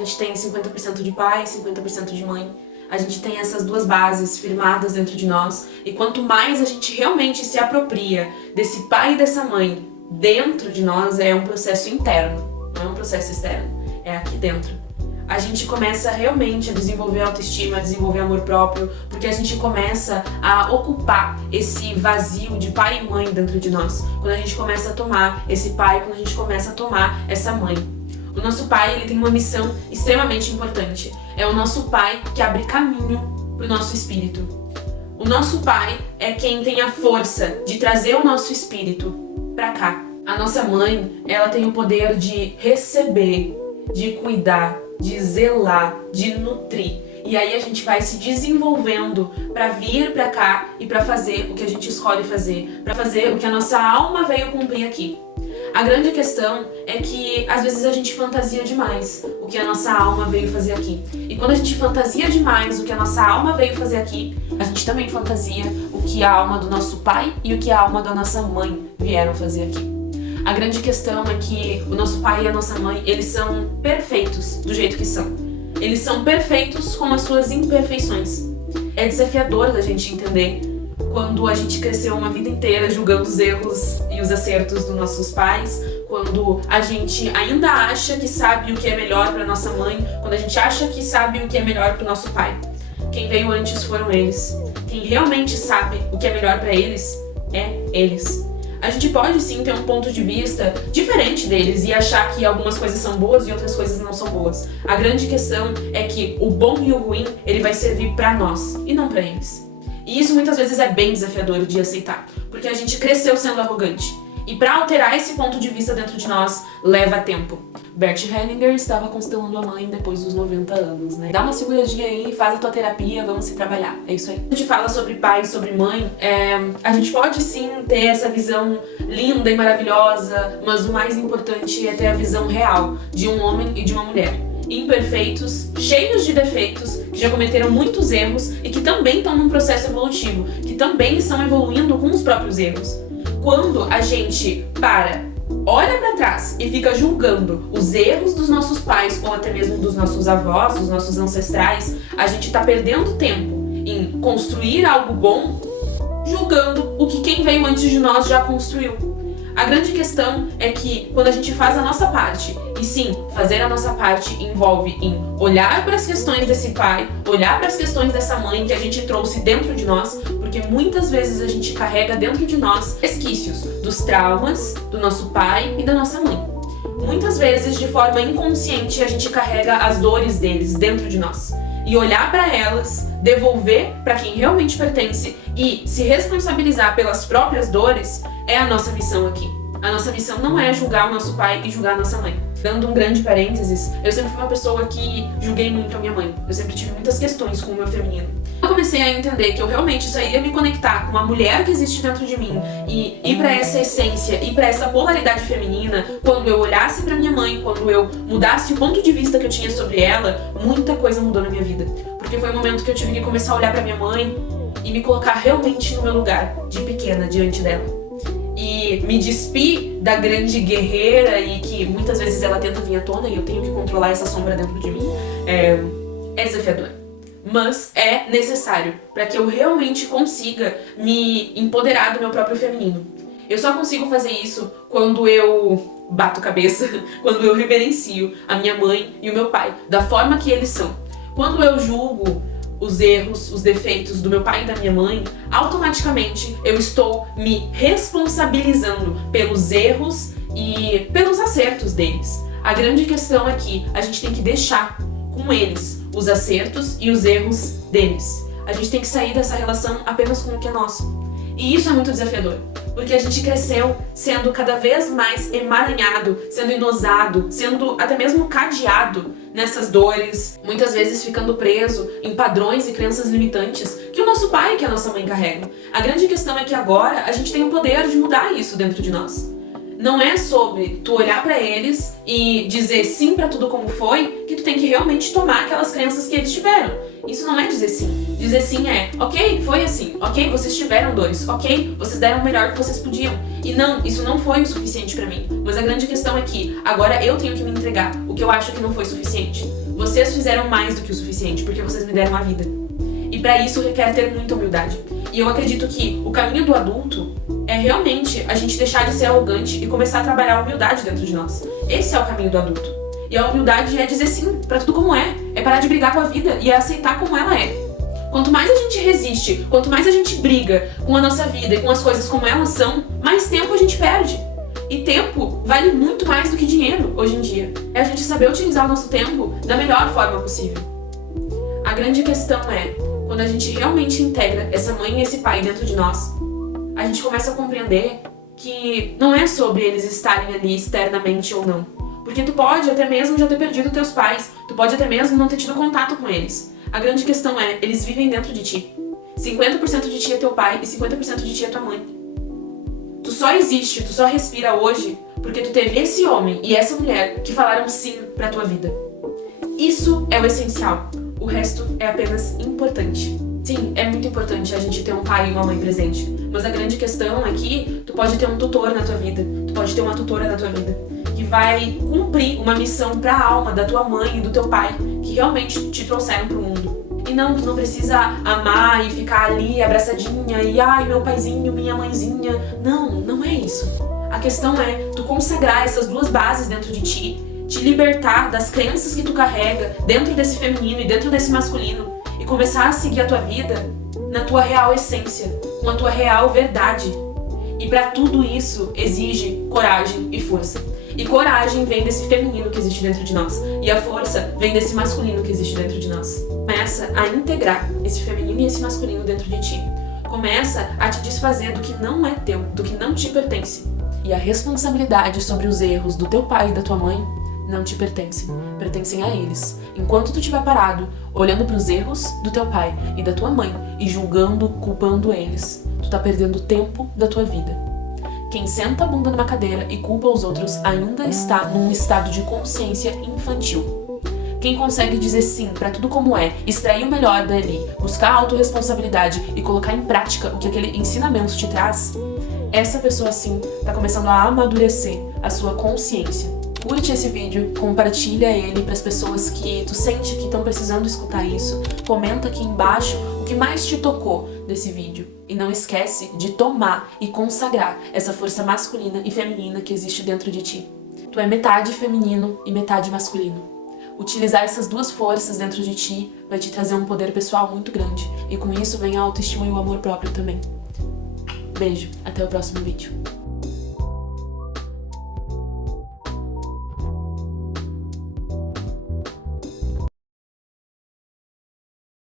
A gente tem 50% de pai, 50% de mãe. A gente tem essas duas bases firmadas dentro de nós. E quanto mais a gente realmente se apropria desse pai e dessa mãe dentro de nós, é um processo interno, não é um processo externo. É aqui dentro. A gente começa realmente a desenvolver autoestima, a desenvolver amor próprio, porque a gente começa a ocupar esse vazio de pai e mãe dentro de nós. Quando a gente começa a tomar esse pai, quando a gente começa a tomar essa mãe. O nosso pai, ele tem uma missão extremamente importante. É o nosso pai que abre caminho para o nosso espírito. O nosso pai é quem tem a força de trazer o nosso espírito para cá. A nossa mãe, ela tem o poder de receber, de cuidar, de zelar, de nutrir. E aí a gente vai se desenvolvendo para vir para cá e para fazer o que a gente escolhe fazer, para fazer o que a nossa alma veio cumprir aqui. A grande questão é que às vezes a gente fantasia demais o que a nossa alma veio fazer aqui. E quando a gente fantasia demais o que a nossa alma veio fazer aqui, a gente também fantasia o que a alma do nosso pai e o que a alma da nossa mãe vieram fazer aqui. A grande questão é que o nosso pai e a nossa mãe, eles são perfeitos do jeito que são. Eles são perfeitos com as suas imperfeições. É desafiador da gente entender quando a gente cresceu uma vida inteira julgando os erros e os acertos dos nossos pais, quando a gente ainda acha que sabe o que é melhor para nossa mãe, quando a gente acha que sabe o que é melhor para o nosso pai. Quem veio antes foram eles. Quem realmente sabe o que é melhor para eles é eles. A gente pode sim ter um ponto de vista diferente deles e achar que algumas coisas são boas e outras coisas não são boas. A grande questão é que o bom e o ruim, ele vai servir para nós e não para eles. E isso muitas vezes é bem desafiador de aceitar, porque a gente cresceu sendo arrogante. E para alterar esse ponto de vista dentro de nós, leva tempo. Bert Hellinger estava constelando a mãe depois dos 90 anos, né? Dá uma seguradinha aí, faz a tua terapia, vamos se trabalhar. É isso aí. Quando a gente fala sobre pai e sobre mãe, a gente pode sim ter essa visão linda e maravilhosa, mas o mais importante é ter a visão real de um homem e de uma mulher. Imperfeitos, cheios de defeitos, que já cometeram muitos erros e que também estão num processo evolutivo, que também estão evoluindo com os próprios erros. Quando a gente olha para trás e fica julgando os erros dos nossos pais ou até mesmo dos nossos avós, dos nossos ancestrais, a gente tá perdendo tempo em construir algo bom, julgando o que quem veio antes de nós já construiu. A grande questão é que quando a gente faz a nossa parte, e sim, fazer a nossa parte envolve em olhar para as questões desse pai, olhar para as questões dessa mãe que a gente trouxe dentro de nós, porque muitas vezes a gente carrega dentro de nós resquícios dos traumas do nosso pai e da nossa mãe. Muitas vezes, de forma inconsciente, a gente carrega as dores deles dentro de nós. E olhar para elas, devolver para quem realmente pertence e se responsabilizar pelas próprias dores é a nossa missão aqui. A nossa missão não é julgar o nosso pai e julgar a nossa mãe. Dando um grande parênteses, eu sempre fui uma pessoa que julguei muito a minha mãe. Eu sempre tive muitas questões com o meu feminino. Eu comecei a entender que eu realmente só iria me conectar com a mulher que existe dentro de mim e ir pra essa essência, ir pra essa polaridade feminina, quando eu olhasse pra minha mãe, quando eu mudasse o ponto de vista que eu tinha sobre ela, muita coisa mudou na minha vida. Porque foi o momento que eu tive que começar a olhar pra minha mãe e me colocar realmente no meu lugar de pequena diante dela. E me despir da grande guerreira e que muitas vezes ela tenta vir à tona e eu tenho que controlar essa sombra dentro de mim, é desafiador. Mas é necessário para que eu realmente consiga me empoderar do meu próprio feminino. Eu só consigo fazer isso quando eu bato cabeça, quando eu reverencio a minha mãe e o meu pai da forma que eles são. Quando eu julgo os erros, os defeitos do meu pai e da minha mãe, automaticamente eu estou me responsabilizando pelos erros e pelos acertos deles. A grande questão é que a gente tem que deixar com eles os acertos e os erros deles. A gente tem que sair dessa relação apenas com o que é nosso. E isso é muito desafiador, porque a gente cresceu sendo cada vez mais emaranhado, sendo enosado, sendo até mesmo cadeado nessas dores, muitas vezes ficando preso em padrões e crenças limitantes que o nosso pai e que a nossa mãe carregam. A grande questão é que agora a gente tem o poder de mudar isso dentro de nós. Não é sobre tu olhar pra eles e dizer sim pra tudo como foi, que tu tem que realmente tomar aquelas crenças que eles tiveram. Isso não é dizer sim. Dizer sim é, ok, foi assim, ok, vocês tiveram dores, ok, vocês deram o melhor que vocês podiam. E não, isso não foi o suficiente pra mim. Mas a grande questão é que agora eu tenho que me entregar o que eu acho que não foi suficiente. Vocês fizeram mais do que o suficiente, porque vocês me deram a vida. E pra isso requer ter muita humildade. E eu acredito que o caminho do adulto é realmente a gente deixar de ser arrogante e começar a trabalhar a humildade dentro de nós. Esse é o caminho do adulto. E a humildade é dizer sim pra tudo como é parar de brigar com a vida e é aceitar como ela é. Quanto mais a gente resiste, quanto mais a gente briga com a nossa vida e com as coisas como elas são, mais tempo a gente perde. E tempo vale muito mais do que dinheiro hoje em dia. É a gente saber utilizar o nosso tempo da melhor forma possível. A grande questão é, quando a gente realmente integra essa mãe e esse pai dentro de nós, a gente começa a compreender que não é sobre eles estarem ali externamente ou não. Porque tu pode até mesmo já ter perdido teus pais, tu pode até mesmo não ter tido contato com eles. A grande questão é, eles vivem dentro de ti. 50% de ti é teu pai e 50% de ti é tua mãe. Tu só existe, tu só respira hoje porque tu teve esse homem e essa mulher que falaram sim pra tua vida. Isso é o essencial. O resto é apenas importante. Sim, é muito importante a gente ter um pai e uma mãe presente. Mas a grande questão é que tu pode ter um tutor na tua vida. Tu pode ter uma tutora na tua vida. Que vai cumprir uma missão pra alma da tua mãe e do teu pai. Que realmente te trouxeram pro mundo. E não, tu não precisa amar e ficar ali abraçadinha e ai, meu paizinho, minha mãezinha. Não, não é isso. A questão é tu consagrar essas duas bases dentro de ti, te libertar das crenças que tu carrega dentro desse feminino e dentro desse masculino e começar a seguir a tua vida na tua real essência, com a tua real verdade. E pra tudo isso exige coragem e força. E coragem vem desse feminino que existe dentro de nós. E a força vem desse masculino que existe dentro de nós. Começa a integrar esse feminino e esse masculino dentro de ti. Começa a te desfazer do que não é teu, do que não te pertence. E a responsabilidade sobre os erros do teu pai e da tua mãe não te pertencem. Pertencem a eles. Enquanto tu estiver parado, olhando para os erros do teu pai e da tua mãe e julgando, culpando eles, tu tá perdendo o tempo da tua vida. Quem senta a bunda numa cadeira e culpa os outros ainda está num estado de consciência infantil. Quem consegue dizer sim pra tudo como é, extrair o melhor dali, buscar a autorresponsabilidade e colocar em prática o que aquele ensinamento te traz, essa pessoa sim tá começando a amadurecer a sua consciência. Curte esse vídeo, compartilha ele para as pessoas que tu sente que estão precisando escutar isso. Comenta aqui embaixo o que mais te tocou desse vídeo. E não esquece de tomar e consagrar essa força masculina e feminina que existe dentro de ti. Tu é metade feminino e metade masculino. Utilizar essas duas forças dentro de ti vai te trazer um poder pessoal muito grande. E com isso vem a autoestima e o amor próprio também. Beijo, até o próximo vídeo.